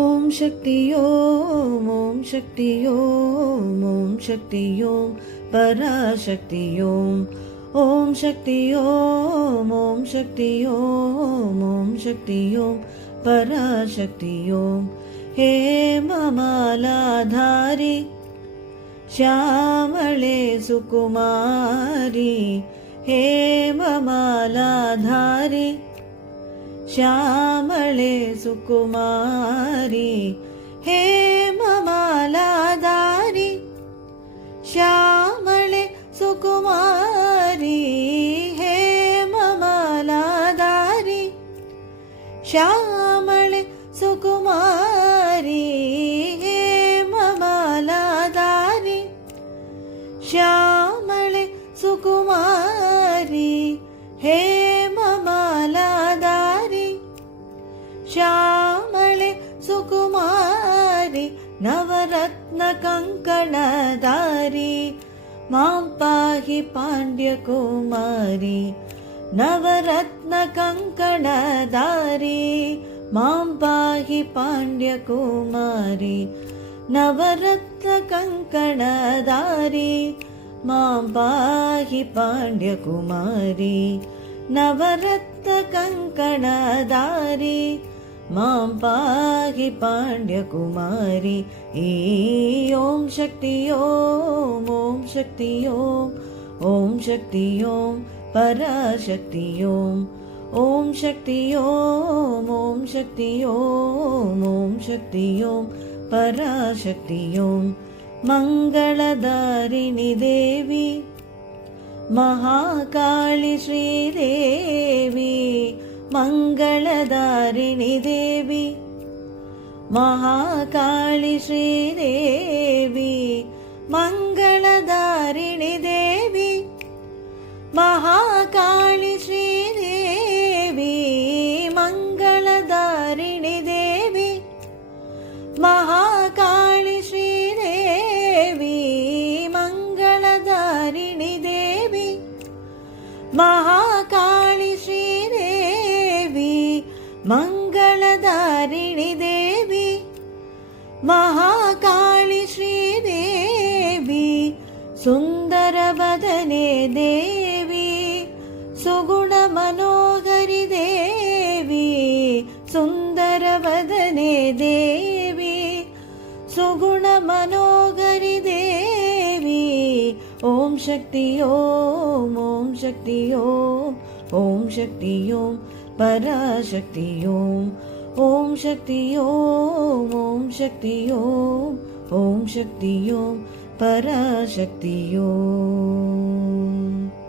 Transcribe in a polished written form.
ಓಂ ಶಕ್ತಿ ಓಂ ಶಕ್ತಿ ಓಂ ಶಕ್ತಿ ಓಂ ಪರಾಶಕ್ತಿ ಓಂ ಶಕ್ತಿ ಓಂ ಶಕ್ತಿ ಓಂ ಶಕ್ತಿ ಓಂ ಪರಾಶಕ್ತಿ ಓಂ ಹೇ ಮಮಾಲಾಧಾರಿ ಶ್ಯಾಮಳೆ ಸುಕುಮಾರಿ ಹೇ ಮಮಾಲಾಧಾರಿ ಶ್ಯಾಮಳೆ ಸುಕುಮಾರಿ ಹೇ ಮಮಾಲಾಧಾರಿ ಶ್ಯಾಮಳೆ ಸುಕುಮಾರಿ ಹೇ ಮಮಾಲಾಧಾರಿ ಶ್ಯಾಮಳೆ ಸುಕುಮಾರಿ ಹೇ ಮಮಾಲಾಧಾರಿ ಶ್ಯಾಮಳೆ ಸುಕುಮಾರಿ ಹೇ ಮಮಾಲಾಧಾರಿ ಶ್ಯಾಮಳೆ ಸುಕುಮಾರಿ ನವರತ್ನ ಕಂಕಣಧಾರಿ ಮಾಂ ಪಾಹಿ ಪಾಂಡ್ಯಕುಮಾರಿ ನವರತ್ನ ಕಂಕಣಧಾರಿ ಮಾಂ ಪಾಹಿ ಪಾಂಡ್ಯಕುಮಾರಿ ನವರತ್ನ ಕಂಕಣಧಾರಿ ಮಾಂ ಪಾಹಿ ಪಾಂಡ್ಯಕುಮಾರಿ ನವರತ್ನ ಕಂಕಣಧಾರಿ ಮಾಂ ಪಾಹಿ ಪಾಂಡ್ಯಕುಮಾರಿ ಓಂ ಶಕ್ತಿ ಓಂ ಶಕ್ತಿ ಓಂ ಶಕ್ತಿ ಓಂ ಪರಾಶಕ್ತಿ ಓಂ ಶಕ್ತಿ ಓಂ ಶಕ್ತಿ ಓಂ ಶಕ್ತಿ ಓಂ ಪರಾಶಕ್ತಿ ಓಂ ಮಂಗಳಧಾರಿಣಿ ದೇವಿ ಮಹಾಕಾಳಿ ಶ್ರೀದೇವಿ ಮಂಗಳಧಾರಿಣಿ ದೇವಿ ಮಹಾಕಾಳಿ ಶ್ರೀದೇವಿ ಮಂಗಳಧಾರಿಣಿ ದೇವಿ ಮಹಾಕಾಳಿ ಶ್ರೀದೇವಿ ಮಂಗಳಧಾರಿಣಿ ದೇವಿ ಮಹಾಕಾಳಿ ಶ್ರೀದೇವಿ ಮಂಗಳಧಾರಿಣಿ ದೇವಿ ಮಹಾಕಾಳಿ ಶ್ರೀದೇವಿ ಮಂಗಳಧಾರಿಣಿ ದೇವಿ ಮಹಾಕಾಳಿ ಶ್ರೀದೇವಿ ಸುಂದರವದನೆ ದೇವಿ ಸುಗುಣ ಮನೋಹರಿ ದೇವಿ ಸುಂದರವದನೆ ದೇವಿ ಸುಗುಣ ಮನೋಹರಿ ದೇವಿ ಓಂ ಶಕ್ತಿ ಓಂ ಶಕ್ತಿ ಓಂ ಶಕ್ತಿ ಓಂ ಪರಾಶಕ್ತಿ ಓಂ ಶಕ್ತಿ ಓಂ ಶಕ್ತಿ ಓಂ ಶಕ್ತಿ ಓಂ ಪರಾಶಕ್ತಿ ಓಂ